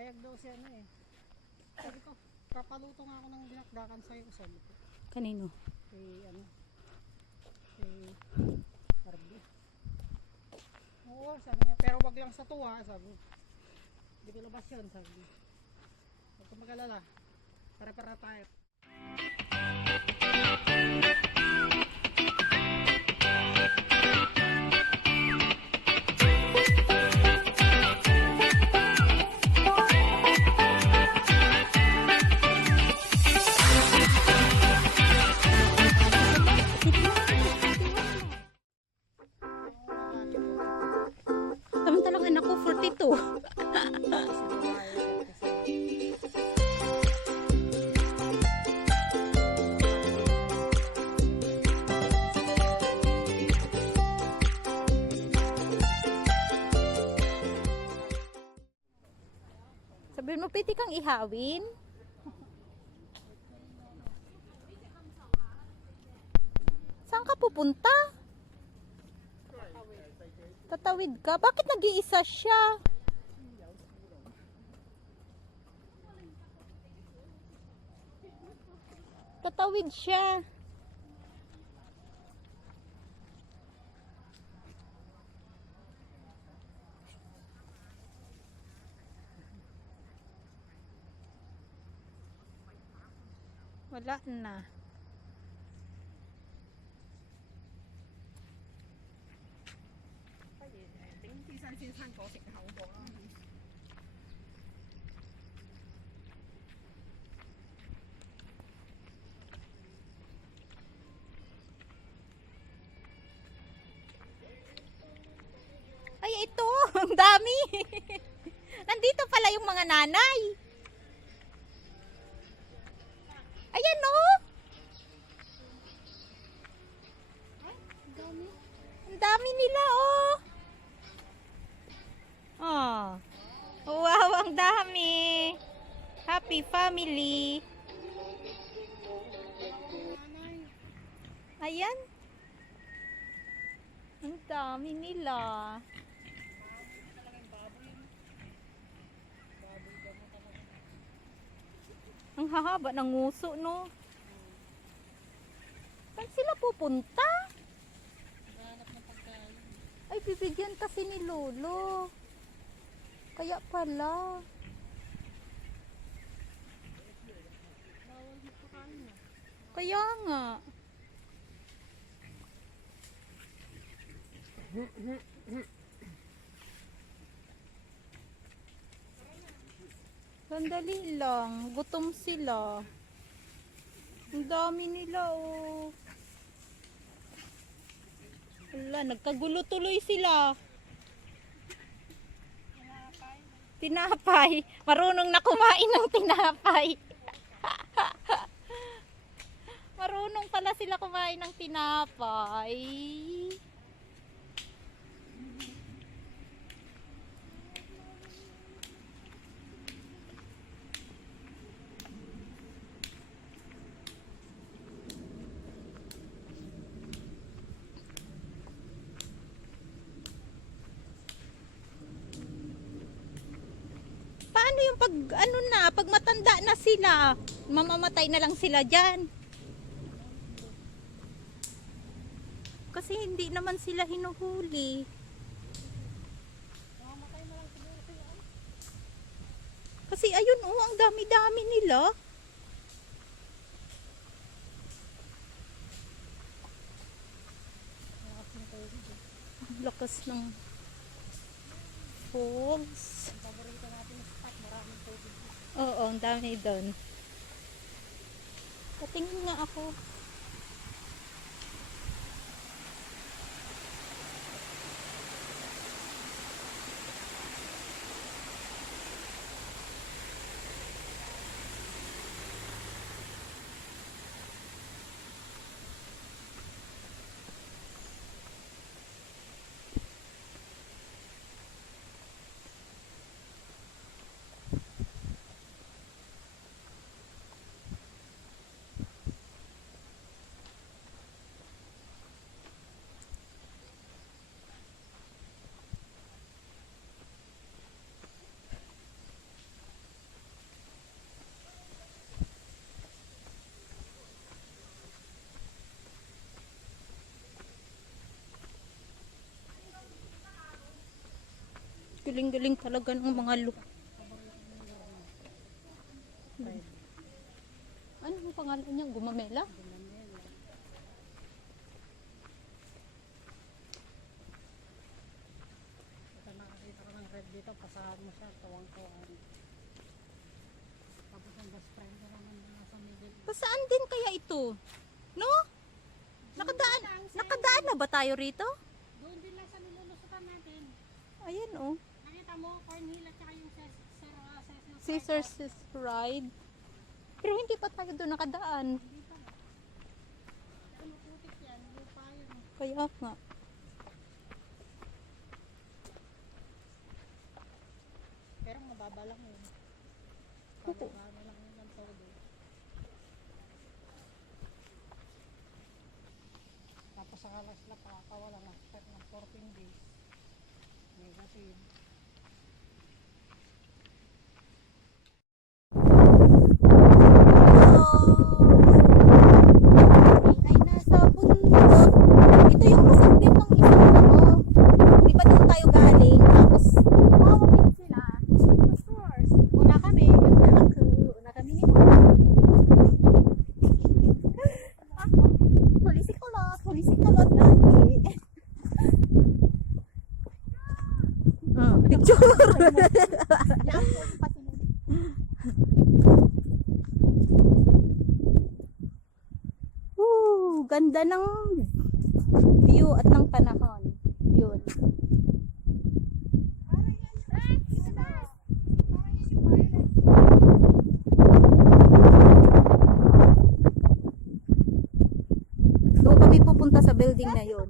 Payag daw siya na eh. Sabi ko, papaluto nga ako ng dinakdakan sa'yo. Sabi ko, Kanino? kay ano, kay Harvey. Oo, sabi niya, pero wag lang sa tuwa, sabi. Hindi ko labas yun, sabi. Huwag kang mag-alala. Para-para tayo. Pwede kang ihawin. Saan ka pupunta? Tatawid ka? Bakit nag-iisa siya? Tatawid siya. Wala na. Ay, ito! Ang dami! Nandito pala yung mga nanay. Happy family! Ayan. Ang dami nila. Ang hahaba ng nguso, no? Saan sila pupunta? Ay, bibigyan kasi ni Lolo. Kaya pala. Kaya nga. Sandali lang. Gutom sila. Ang dami nila, oh. Wala, nagkagulo tuloy sila. Tinapay. Marunong na kumain ng tinapay. Marunong pala sila kumain ng tinapay. Paano yung pag ano na, pag matanda na sila, mamamatay na lang sila diyan. Kasi hindi naman sila hinuhuli. Kasi ayun oh, ang dami-dami nila. Ang lakas ng falls. Oo, ang dami doon. Patingin nga ako. Galing-galing talaga ng mga look. Ano ang pangalan niya? Gumamela? Dito, pasahan mo siya, tuwang-tuwang. Tapos ang best friend ko naman nasa middle. Pa saan din kaya ito? No? Nakadaan, nakadaan na ba tayo rito? Doon din lang sa nilulusutan natin. Ayan oh. Mo, cornhill at saka yung ses, ser, uh, ses, Scissors ride. Pero hindi pa tayo doon nakadaan. Hindi pa. Ano putik yan, lupa yun. Kaya nga. Pero mababa lang yun. Oo. Pababa lang yun ng todo. Tapos sa kalas na step ng 14 days. Negative. ay nasa bundok. Ito yung kasabit ng isang ano. Di ba doon tayo galing? Tapos, mawapit sila. Of course. Una kami, una ako. Una kami ni Ako, Polisikulot, polisikulot lagi. Ah, Woo, ganda ng view at ng panahon. Yun. Doon kami pupunta sa building na yun.